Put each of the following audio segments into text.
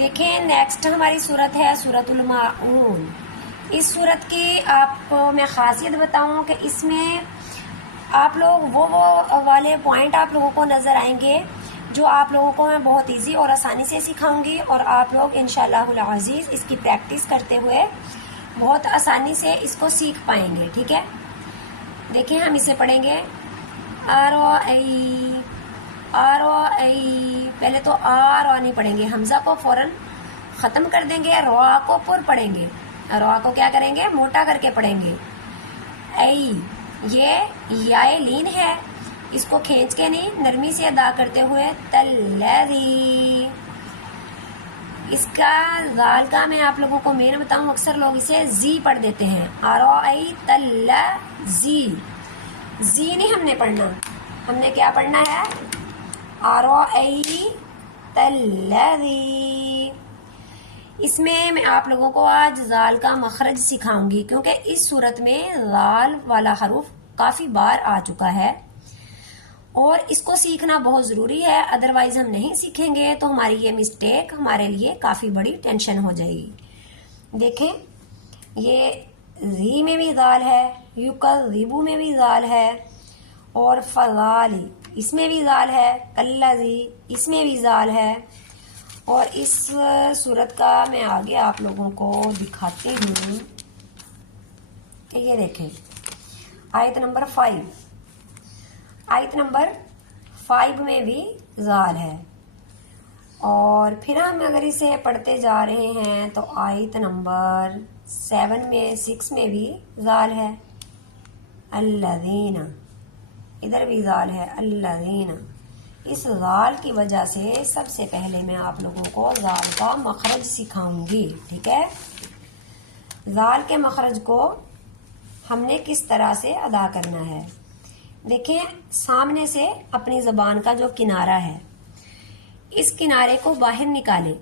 دیکھیں نیکسٹ ہماری صورت ہے سورۃ الماعون. اس صورت کی آپ کو میں خاصیت بتاؤں کہ اس میں آپ لوگ وہ والے پوائنٹ آپ لوگوں کو نظر آئیں گے جو آپ لوگوں کو میں بہت ایزی اور آسانی سے سکھاؤں گی، اور آپ لوگ انشاءاللہ العزیز اس کی پریکٹس کرتے ہوئے بہت آسانی سے اس کو سیکھ پائیں گے. ٹھیک ہے، دیکھیں ہم اسے پڑھیں گے. پہلے تو آ نہیں پڑھیں گے، حمزہ کو فوراً ختم کر دیں گے، روا کو پر پڑھیں گے، روا کو کیا کریں گے موٹا کر کے پڑھیں گے. یہ یائے لین ہے، اس کو کھینچ کے نہیں نرمی سے ادا کرتے ہوئے تلذی. اس کا زال کا میں آپ لوگوں کو مین بتاؤں، اکثر لوگ اسے زی پڑھ دیتے ہیں. تلذی، زی نہیں ہم نے پڑھنا، ہم نے کیا پڑھنا ہے تلذی. اس میں آپ لوگوں کو آج زال کا مخرج سکھاؤں گی، کیونکہ اس صورت میں زال والا حرف کافی بار آ چکا ہے اور اس کو سیکھنا بہت ضروری ہے، ادروائز ہم نہیں سیکھیں گے تو ہماری یہ مسٹیک ہمارے لیے کافی بڑی ٹینشن ہو جائے گی. دیکھیں یہ زی میں بھی زال ہے، یکذبو میں بھی زال ہے، اور فضالی اس میں بھی زال ہے، کلذی اس میں بھی زال ہے. اور اس صورت کا میں آگے آپ لوگوں کو دکھاتی ہوں کہ یہ دیکھیں آیت نمبر 5، آیت نمبر 5 میں بھی زال ہے. اور پھر ہم اگر اسے پڑھتے جا رہے ہیں تو آیت نمبر 7 میں 6 میں بھی زال ہے. الذین، ادھر بھی زال ہے الذین. اس زال کی وجہ سے سب سے پہلے میں آپ لوگوں کو زال کا مخرج سکھاؤں گی. ٹھیک ہے، زال کے مخرج کو ہم نے کس طرح سے ادا کرنا ہے. دیکھیں سامنے سے اپنی زبان کا جو کنارہ ہے، اس کنارے کو باہر نکالیں.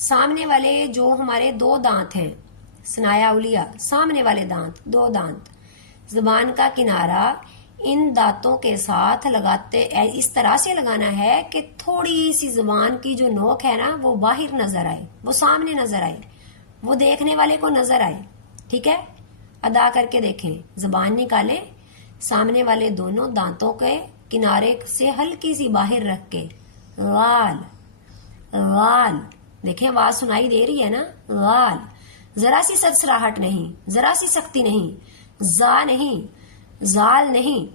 سامنے والے جو ہمارے 2 دانت ہیں ثنایا اولیہ، سامنے والے دانت 2 دانت، زبان کا کنارہ ان دانتوں کے ساتھ لگاتے اس طرح سے لگانا ہے کہ تھوڑی سی زبان کی جو نوک ہے نا وہ باہر نظر آئے، وہ سامنے نظر آئے، وہ دیکھنے والے کو نظر آئے. ٹھیک ہے، ادا کر کے دیکھیں. زبان نکالیں، سامنے والے دونوں دانتوں کے کنارے سے ہلکی سی باہر رکھ کے غال غال، دیکھیں آواز سنائی دے رہی ہے نا، غال. ذرا سی سرسراہٹ نہیں، ذرا سی سختی نہیں، زا نہیں، زال نہیں،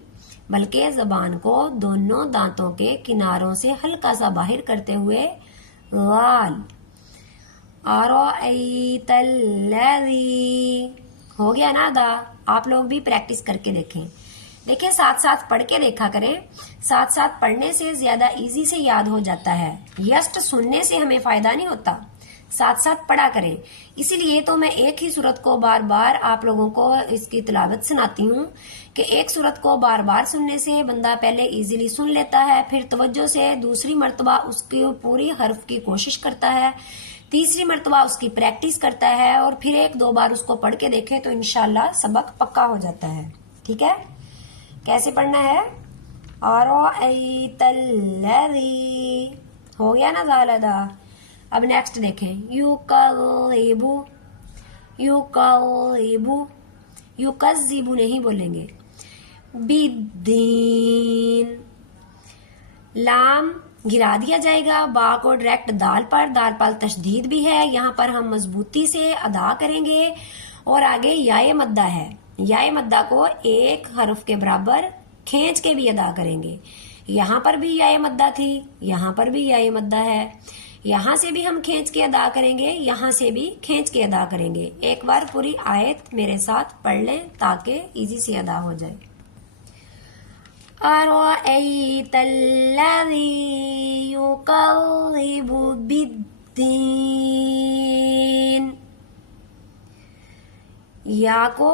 بلکہ زبان کو دونوں دانتوں کے کناروں سے ہلکا سا باہر کرتے ہوئے غال. ارأیت الذی، ہو گیا نا ادا. آپ لوگ بھی پریکٹس کر کے دیکھیں. دیکھیں ساتھ ساتھ پڑھ کے دیکھا کریں، ساتھ ساتھ پڑھنے سے زیادہ ایزی سے یاد ہو جاتا ہے، جسٹ سننے سے ہمیں فائدہ نہیں ہوتا، ساتھ ساتھ پڑھا کریں. اسی لیے تو میں ایک ہی صورت کو بار بار آپ لوگوں کو اس کی تلاوت سناتی ہوں کہ ایک صورت کو بار بار سننے سے بندہ پہلے ایزیلی سن لیتا ہے، پھر توجہ سے دوسری مرتبہ اس کی پوری حرف کی کوشش کرتا ہے، تیسری مرتبہ اس کی پریکٹس کرتا ہے، اور پھر 1-2 بار اس کو پڑھ کے دیکھے تو انشاءاللہ سبق پکا ہو جاتا ہے. ٹھیک ہے، کیسے پڑھنا ہے ارأیت الذی، ہو گیا نا زال ادا. اب نیکسٹ دیکھیں یکذبو، یکذبو، یکذبو نہیں بولیں گے. بالدین، لام گرا دیا جائے گا، با کو ڈائریکٹ دال پر تشدید بھی ہے، یہاں پر ہم مضبوطی سے ادا کریں گے. اور آگے یائے مدہ ہے، یائے مدہ کو 1 حرف کے برابر کھینچ کے بھی ادا کریں گے. یہاں پر بھی یائے مدہ تھی، یہاں پر بھی یائے مدہ ہے، یہاں سے بھی ہم کھینچ کے ادا کریں گے، یہاں سے بھی کھینچ کے ادا کریں گے. ایک بار پوری آیت میرے ساتھ پڑھ لیں تاکہ ایزی سے ادا ہو جائے. ارأیت الذی یکذب بالدین، یا کو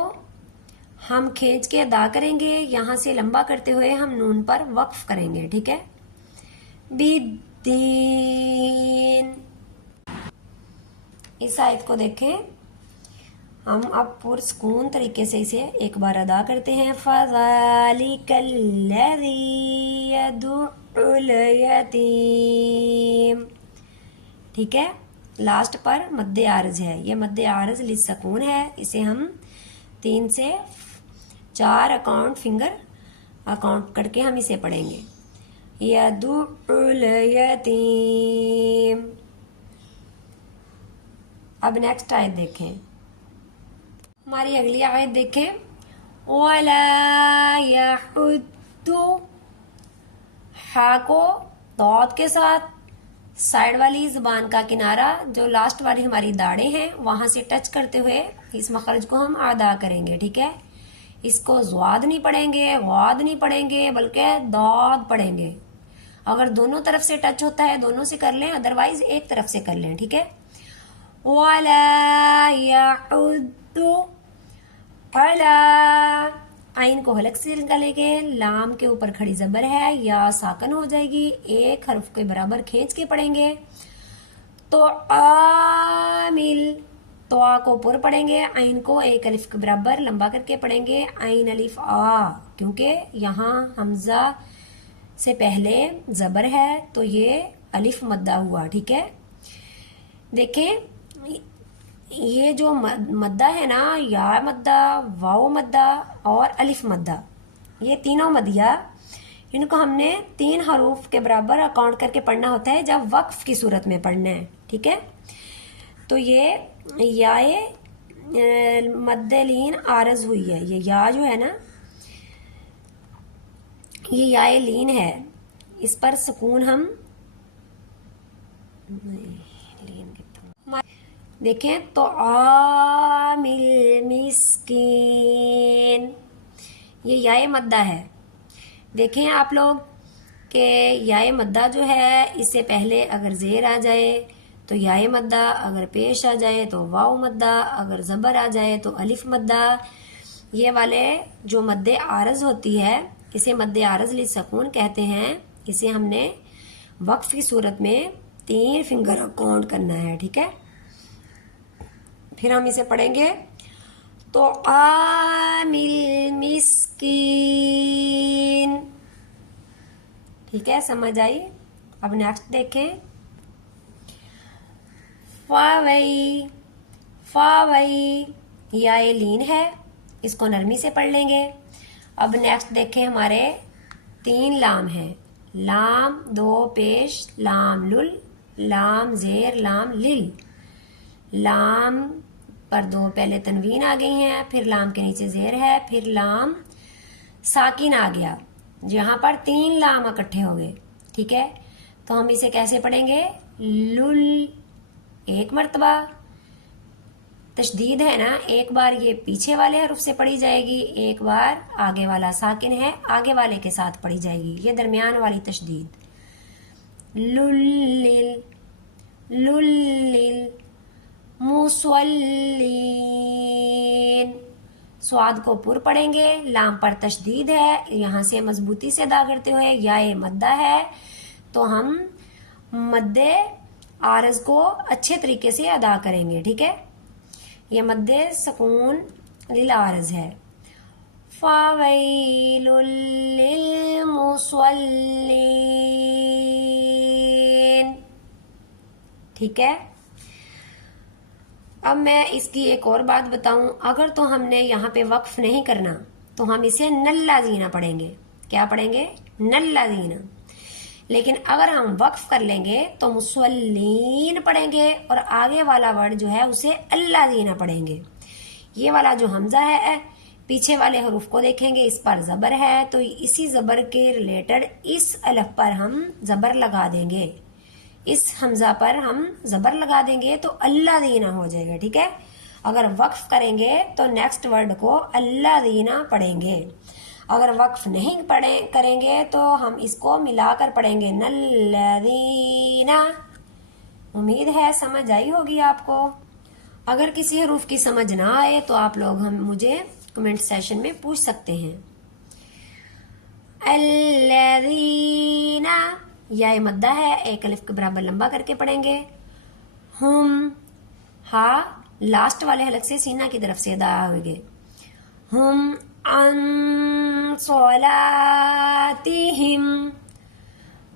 ہم کھینچ کے ادا کریں گے، یہاں سے لمبا کرتے ہوئے ہم نون پر وقف کریں گے. ٹھیک ہے، بالدین. اس آیت کو دیکھیں، ہم اب پرسکون طریقے سے اسے ایک بار ادا کرتے ہیں. فَذَلِكَ الَّذِي يَدُعُّ الْيَتِيمَ. ٹھیک ہے، लास्ट पर मद्दे आरज है, ये मद्दे आरज लिस्सकून है, इसे हम 3 से 4 अकाउंट करके हम इसे पढ़ेंगे। यदुल यतीम। अब नेक्स्ट आयत देखें, हमारी अगली आयत देखें, वला यहुद्दु, हा को दौद के साथ साइड वाली जुबान का किनारा जो लास्ट वाली हमारी दाढ़ें हैं वहां से टच करते हुए इस मखरज को हम अदा करेंगे, ठीक है। इसको ज़्वाद नहीं पढ़ेंगे, वाद नहीं पढ़ेंगे, बल्कि दौद पढ़ेंगे। अगर दोनों तरफ से टच होता है दोनों से कर लें, अदरवाइज एक तरफ से कर लें, ठीक है। वला यहुद्दु, अला, आइन को हलक से निकालेंगे, लाम के ऊपर खड़ी जबर है, या साकन हो जाएगी, एक हर्फ के बराबर खींच के पढ़ेंगे। तो आमिल, तो आ को पुर पढ़ेंगे, आइन को एक अलिफ के बराबर लंबा करके पढ़ेंगे, आइन अलिफ आ, क्योंकि यहाँ हमजा से पहले जबर है तो ये अलिफ मद्दा हुआ, ठीक है। देखें ये जो मद्दा है ना, या मद्दा, वाओ मद्दा और अलिफ मद्दा, ये तीनों मदिया, इनको हमने 3 हरूफ के बराबर अकाउंट करके पढ़ना होता है जब वक्फ की सूरत में पढ़ना है, ठीक है। तो ये याए मद्दलीन आरज हुई है, ये या जो है ना ये याए लीन है, इस पर सुकून हम देखें तो आमिल मिस्कीन, ये याए मद्दा है। देखें आप लोग कि याए मद्दा जो है इससे पहले अगर जेर आ जाए तो याए मद्दा, अगर पेश आ जाए तो वाव मद्दा, अगर जबर आ जाए तो अलिफ मद्दा। ये वाले जो मद्दे आरज होती है इसे मद्दे आरज लिस्सकून कहते हैं। इसे हमने वक्फ की सूरत में 3 फिंगर काउंट करना है, ठीक है। फिर हम इसे पढ़ेंगे तो आमिल मिस्कीन, ठीक है, समझ आई। अब नेक्स्ट देखें, फावई, फावई याए लीन है, इसको नरमी से पढ़ लेंगे। अब नेक्स्ट देखें, हमारे 3 लाम हैं, लाम 2 पेश, लाम लुल, लाम जेर, लाम लिल। लाम पर 2 पहले तनवीन आ गई हैं, फिर लाम के नीचे जेर है, फिर लाम साकिन आ गया, यहाँ पर 3 लाम इकट्ठे हो गए, ठीक है। तो हम इसे कैसे पढ़ेंगे, लुल 1 मरतबा, तशदीद है ना, एक बार ये पीछे वाले हरुफ से पढ़ी जाएगी, एक बार आगे वाला साकिन है आगे वाले के साथ पढ़ी जाएगी, ये दरमियान वाली तशदीद। लुल्लिल, लुल्लिल, मुसल्लीन, स्वाद को पुर पढ़ेंगे, लाम पर तशदीद है, यहाँ से मजबूती से अदा करते हुए याए मद्दा है, तो हम मद्दे आरज को अच्छे तरीके से अदा करेंगे, ठीक है। ये मद्दे सुकून लिल आरज है। फावैलुल लिल मुसल्लीन, ठीक है। अब मैं इसकी एक और बात बताऊं, अगर तो हमने यहाँ पे वक्फ नहीं करना तो हम इसे नल्लाजीना पढ़ेंगे। क्या पढ़ेंगे, नल्लाजीना। लेकिन अगर हम वक्फ कर लेंगे तो मुसल्लीन पढ़ेंगे और आगे वाला वर्ड जो है उसे अल्लाजीना पढ़ेंगे। ये वाला जो हमजा है पीछे वाले हरूफ को देखेंगे, इस पर जबर है तो इसी जबर के रिलेटेड इस अलफ पर हम जबर लगा देंगे, इस हमजा पर हम जबर लगा देंगे तो अल्लाह दीना हो जाएगा, ठीक है। अगर वक्फ करेंगे तो नेक्स्ट वर्ड को अल्लाह दीना पढ़ेंगे, अगर वक्फ नहीं करेंगे तो हम इसको मिलाकर पढ़ेंगे नल्लदीना। उम्मीद है समझ आई होगी आपको। अगर किसी हरूफ की समझ ना आए तो आप लोग मुझे कमेंट सेशन में पूछ सकते हैं। अल्लदीना या मद्दा है, एक अलिफ के बराबर लंबा करके पढ़ेंगे। हम, हा लास्ट वाले हलक से सीना की तरफ से अदा होंगे। हम अन सोलातिहिम,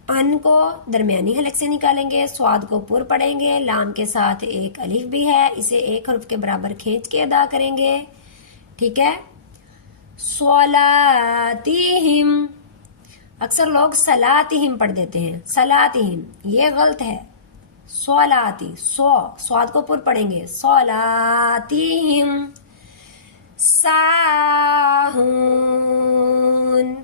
अन को दरमियानी हलक से निकालेंगे, स्वाद को पुर पढ़ेंगे, लाम के साथ एक अलिफ भी है, इसे एक हर्फ के बराबर खींच के अदा करेंगे। ठीक है। स्वलातिहिम, अक्सर लोग सलातिहिम पढ़ देते हैं, सलातिहिम, ये गलत है। स्वलाती, स्वाद को पुर पढ़ेंगे, स्वलातिहिम। साहुन,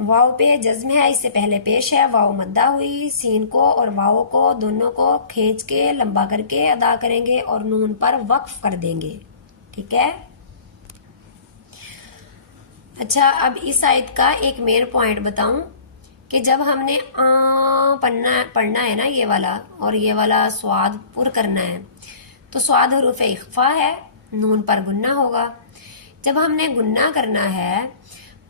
वाव पे जज्म है, इससे पहले पेश है, वाव मद्दा हुई, सीन को और वाव को दोनों को खींच के लंबा करके अदा करेंगे और नून पर वक्फ कर देंगे। ठीक है। अच्छा, अब इस आयत का एक मेन पॉइंट बताऊं कि जब हमने पढ़ना है ना ये वाला, और ये वाला स्वाद पुर करना है, तो स्वाद हरूफ इख्फा है, नून पर गुन्ना होगा। जब हमने गुन्ना करना है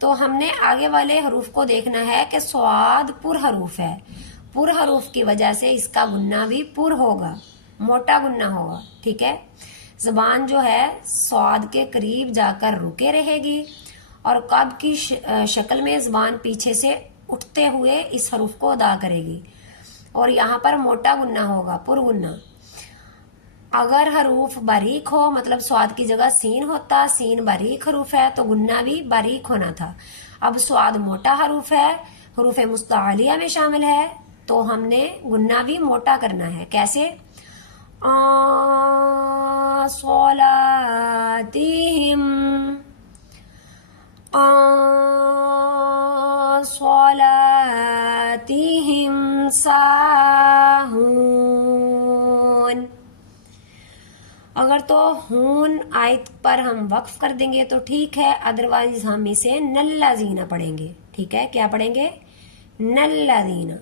तो हमने आगे वाले हरूफ को देखना है कि स्वाद पुर हरूफ है, पुर हरूफ की वजह से इसका गुन्ना भी पुर होगा, मोटा गुन्ना होगा। ठीक है। जबान जो है स्वाद के करीब जाकर रुके रहेगी और कब की शक्ल में जबान पीछे से उठते हुए इस हरूफ को अदा करेगी, और यहाँ पर मोटा गुन्ना होगा, पुर गुन्ना। अगर हरूफ बारीक हो, मतलब स्वाद की जगह सीन होता, सीन बारीक हरूफ है, तो गुन्ना भी बारीक होना था। अब स्वाद मोटा हरूफ है, हरूफ मुस्तालिया में शामिल है, तो हमने गुन्ना भी मोटा करना है। कैसे? स्वलातिहिम, स्वलातिहिम साहुन। अगर तो हून आयत पर हम वक्फ कर देंगे तो ठीक है, अदरवाइज हम इसे नल्लाजीना पढ़ेंगे। ठीक है। क्या पढ़ेंगे? नल्लाजीना।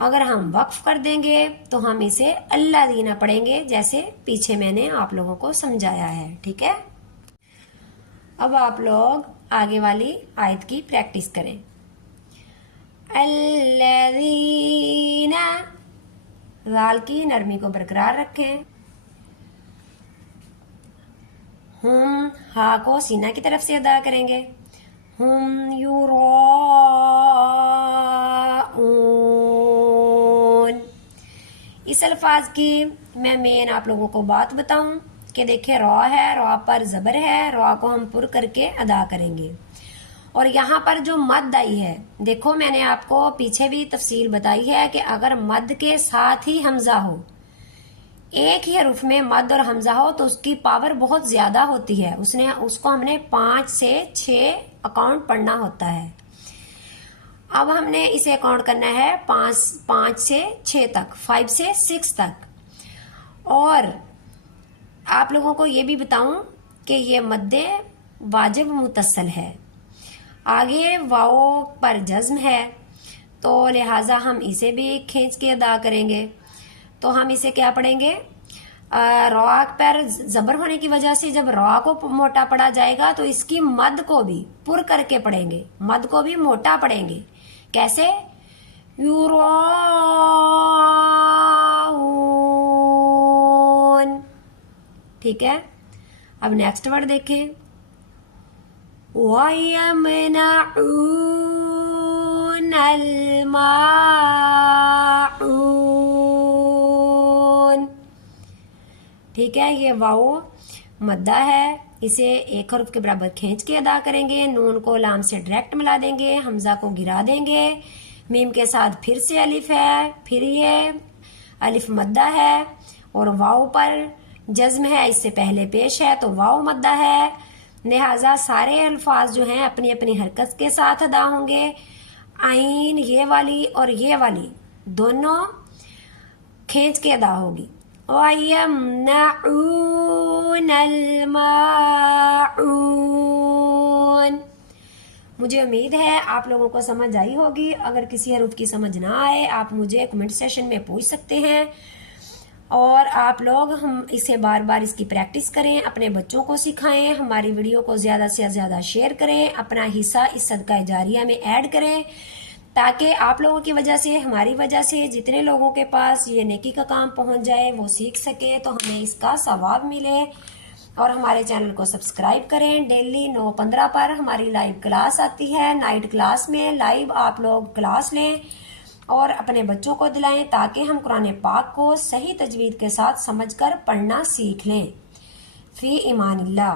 अगर हम वक्फ कर देंगे तो हम इसे अल्लाजीना पढ़ेंगे, जैसे पीछे मैंने आप लोगों को समझाया है। ठीक है। अब आप लोग आगे वाली आयत की प्रैक्टिस करें। अल्लाजीना, जाल की नरमी को बरकरार रखें। हम हा को सीना की तरफ से अदा करेंगे। हम युराऊन। इस अल्फाज की मैं मेन आप लोगों को बात बताऊं कि देखिए रॉ है, रॉ पर जबर है, रॉ को हम पुर करके अदा करेंगे। और यहाँ पर जो मद आई है, देखो मैंने आपको पीछे भी तफसील बताई है कि अगर मद के साथ ही हमजा हो, एक ही हरूफ में मद और हमजा हो, तो उसकी पावर बहुत ज्यादा होती है। उसको हमने 5 से 6 अकाउंट पढ़ना होता है। अब हमने इसे अकाउंट करना है 5 से 6 तक, 5 से 6 तक। और आप लोगों को ये भी बताऊं कि ये मद्दे वाजिब मुतसल है, आगे वाओ पर जज्म है, तो लिहाजा हम इसे भी खींच के अदा करेंगे। तो हम इसे क्या पढ़ेंगे? रॉ पर जबर होने की वजह से जब रॉ को मोटा पढ़ा जाएगा तो इसकी मद को भी पुर करके पढ़ेंगे, मद को भी मोटा पढ़ेंगे। कैसे? युराऊन। ठीक है। अब नेक्स्ट वर्ड देखें। वयमनऊन अलमाऊन। ठीक है। ये वाओ मद्दा है, इसे एक हर्फ के बराबर खींच के अदा करेंगे। नून को लाम से डायरेक्ट मिला देंगे, हमजा को गिरा देंगे। मीम के साथ फिर से अलिफ है, फिर ये अलिफ मद्दा है और वाओ पर जज्म है, इससे पहले पेश है, तो वाओ मद्दा है। लिहाजा सारे अल्फाज जो हैं अपनी अपनी हरकत के साथ अदा होंगे। आइन ये वाली और ये वाली दोनों खींच के अदा होगी। वयमनऊन अलमाऊन। मुझे उम्मीद है आप लोगों को समझ आई होगी। अगर किसी हरूफ की समझ ना आए, आप मुझे कमेंट सेशन में पूछ सकते हैं, और आप लोग हम इसे बार बार इसकी प्रैक्टिस करें, अपने बच्चों को सिखाएं, हमारी वीडियो को ज्यादा से ज्यादा शेयर करें, अपना हिस्सा इस सदका जारिया में ऐड करें, ताकि आप लोगों की वजह से, हमारी वजह से जितने लोगों के पास ये नेकी का काम पहुंच जाए, वो सीख सके, तो हमें इसका सवाब मिले। اور ہمارے چینل کو سبسکرائب کریں. ڈیلی 9:15 پر ہماری لائیو کلاس آتی ہے. نائٹ کلاس میں لائیو آپ لوگ کلاس لیں اور اپنے بچوں کو دلائیں تاکہ ہم قرآن پاک کو صحیح تجوید کے ساتھ سمجھ کر پڑھنا سیکھ لیں. فی امان اللہ.